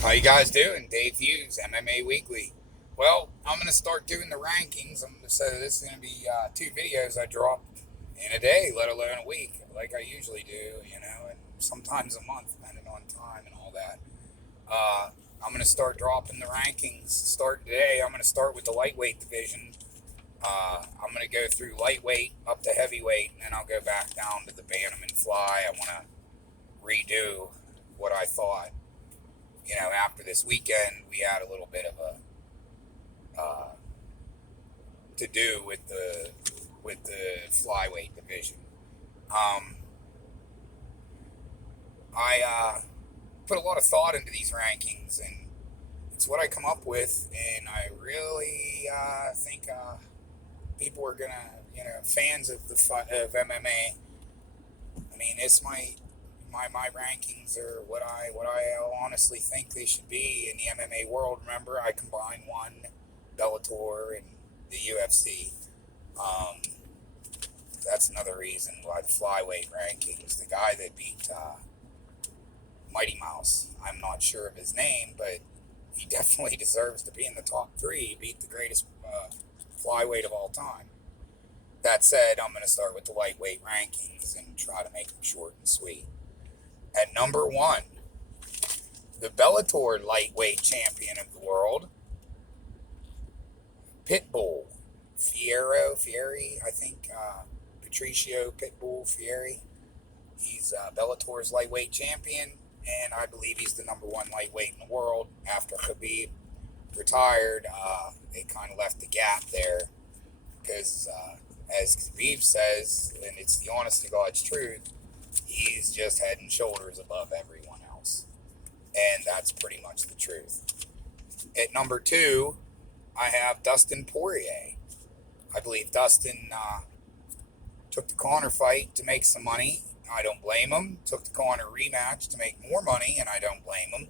How you guys doing? Dave Hughes, MMA Weekly. Well, I'm gonna start doing the rankings. So this is gonna be two videos I drop in a day, let alone a week, like I usually do. And sometimes a month, depending on time and all that. Uh, I'm gonna start dropping the rankings. Start today. I'm gonna start with the lightweight division. I'm gonna go through lightweight up to heavyweight, and then I'll go back down to the bantam and fly. I want to redo what I thought. After this weekend, we had a little bit of a to do with the flyweight division. Um, I put a lot of thought into these rankings, and it's what I come up with, and I really think people are gonna, fans of of MMA. I mean, this might my rankings are what I honestly think they should be in the MMA world. Remember, I combined one Bellator and the UFC. Um, that's another reason why the flyweight rankings. The guy that beat Mighty Mouse, I'm not sure of his name, but he definitely deserves to be in the top three. He beat the greatest flyweight of all time. That said, I'm going to start with the lightweight rankings and try to make them short and sweet. At number one, the Bellator lightweight champion of the world, Pitbull Fieri, I think, Patricio Pitbull Fieri. He's Bellator's lightweight champion, and I believe he's the number one lightweight in the world. After Khabib retired, they kind of left the gap there because, as Khabib says, and it's the honest to God's truth, he's just head and shoulders above everyone else. And that's pretty much the truth. At number two, I have Dustin Poirier. I believe Dustin took the Conor fight to make some money. I don't blame him. Took the Conor rematch to make more money, and I don't blame him.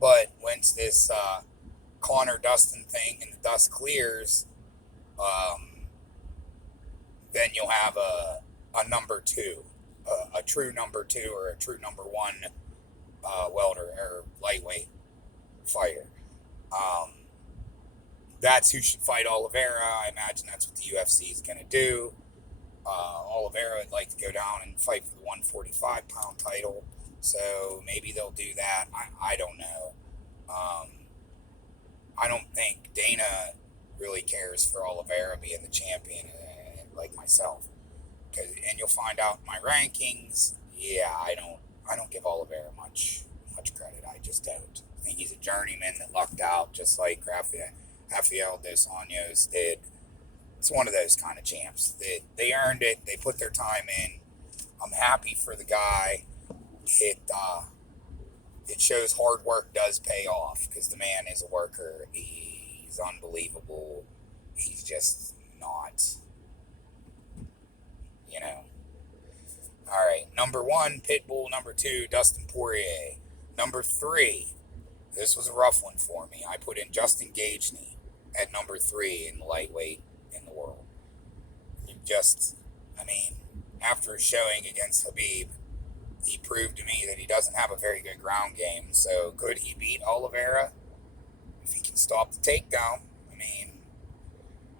But once this Conor Dustin thing and the dust clears, then you'll have a number two, a true number two or a true number one welter or lightweight fighter. Um, that's who should fight Oliveira. I imagine that's what the UFC is going to do. Oliveira would like to go down and fight for the 145-pound title, so maybe they'll do that. I don't know. I don't think Dana really cares for Oliveira being the champion, like myself. And you'll find out in my rankings. Yeah, I don't give Oliveira much credit. I just don't. I think he's a journeyman that lucked out, just like Rafael dos Anjos did. It's one of those kind of champs. They earned it. They put their time in. I'm happy for the guy. It shows hard work does pay off because the man is a worker. He's unbelievable. He's just not, you know. All right, number one, Pitbull. Number two, Dustin Poirier. Number three, this was a rough one for me. I put in Justin Gaethje at number three in the lightweight in the world. I mean, after showing against Khabib, he proved to me that he doesn't have a very good ground game. So could he beat Oliveira if he can stop the takedown? I mean,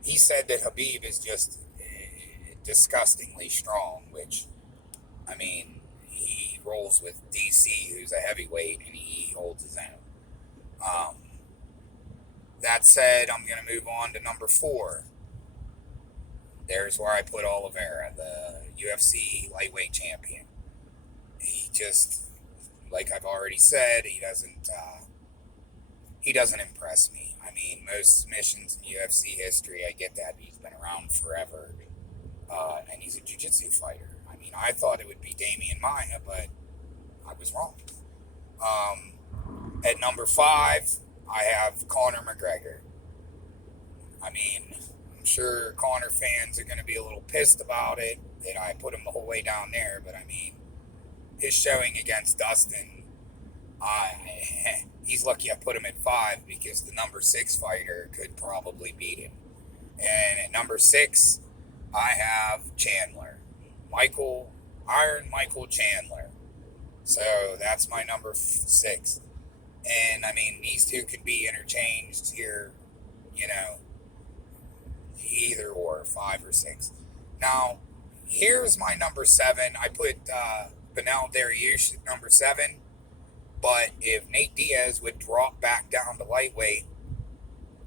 he said that Khabib is just disgustingly strong, which, I mean, he rolls with DC, who's a heavyweight, and he holds his own. That said, I'm going to move on to number four. There's where I put Oliveira, the UFC lightweight champion. He just, like I've already said, he doesn't impress me. I mean, most submissions in UFC history, I get that he's been around forever, and he's a jiu-jitsu fighter. I mean, I thought it would be Damian Maia, but I was wrong. At number five, I have Conor McGregor. I mean, I'm sure Conor fans are going to be a little pissed about it that I put him the whole way down there, but I mean, his showing against Dustin, he's lucky I put him at five because the number six fighter could probably beat him. And at number six, I have Chandler, Michael Chandler. So that's my number six. And I mean, these two can be interchanged here, you know, either or, 5 or 6. Now, here's my number 7. I put Mma Lt at number 7, but if Nate Diaz would drop back down to lightweight,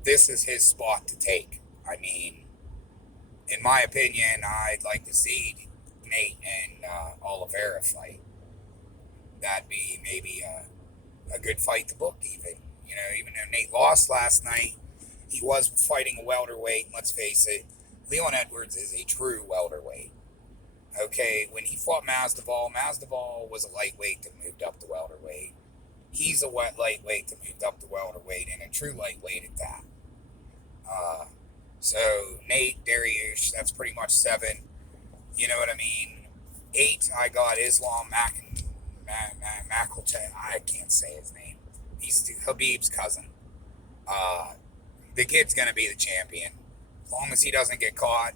this is his spot to take. I mean, in my opinion, I'd like to see Nate and Oliveira fight. That'd be maybe a good fight to book, even. You know, even though Nate lost last night, he was fighting a welterweight. Let's face it, Leon Edwards is a true welterweight. Okay, when he fought Masvidal was a lightweight that moved up to welterweight. He's a wet lightweight that moved up to welterweight, and a true lightweight at that. Uh, so Nate, Dariush, that's pretty much 7. You know what I mean? 8, I got Islam Lt. I can't say his name. He's Habib's cousin. Uh, the kid's gonna be the champion, as long as he doesn't get caught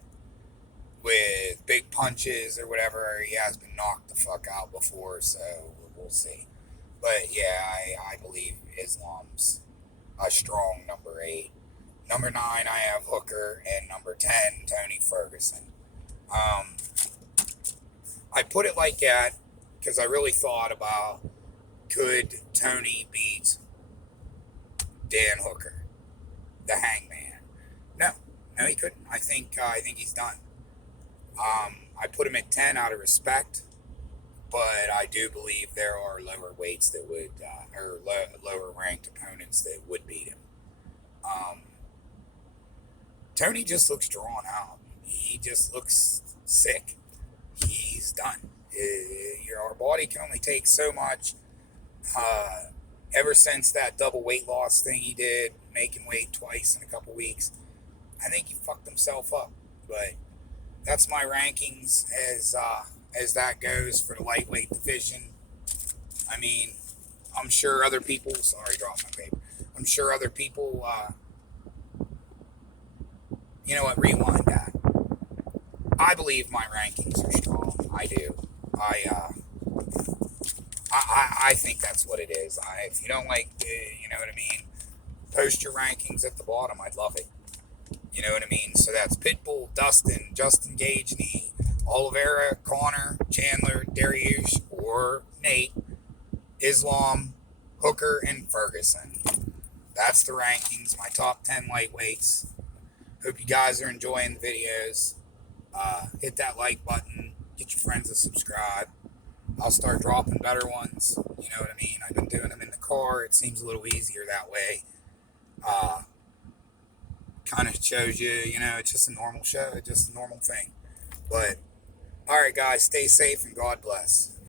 with big punches or whatever. He has been knocked the fuck out before, so we'll see. But yeah, I believe Islam's a strong number 8. Number 9, I have Hooker, and number 10, Tony Ferguson. Um, I put it like that because I really thought about, could Tony beat Dan Hooker, the Hangman? No, he couldn't. I think he's done. I put him at 10 out of respect, but I do believe there are lower weights that would, or lower ranked opponents that would beat him. Um, Tony just looks drawn out. He just looks sick. He's done. Our body can only take so much. Ever since that double weight loss thing he did, making weight twice in a couple weeks, I think he fucked himself up. But that's my rankings as that goes for the lightweight division. I mean, I'm sure other people. Sorry, dropped my paper. I'm sure other people. You know what? Rewind that. I believe my rankings are strong. I do. I think that's what it is. If you don't like, you know what I mean, post your rankings at the bottom. I'd love it. You know what I mean? So that's Pitbull, Dustin, Justin Gagey, Oliveira, Connor, Chandler, Dariush, or Nate, Islam, Hooker, and Ferguson. That's the rankings, my top 10 lightweights. Hope you guys are enjoying the videos. Hit that like button. Get your friends to subscribe. I'll start dropping better ones. You know what I mean? I've been doing them in the car. It seems a little easier that way. Kind of shows you, you know, it's just a normal show. It's just a normal thing. But, all right, guys, stay safe and God bless.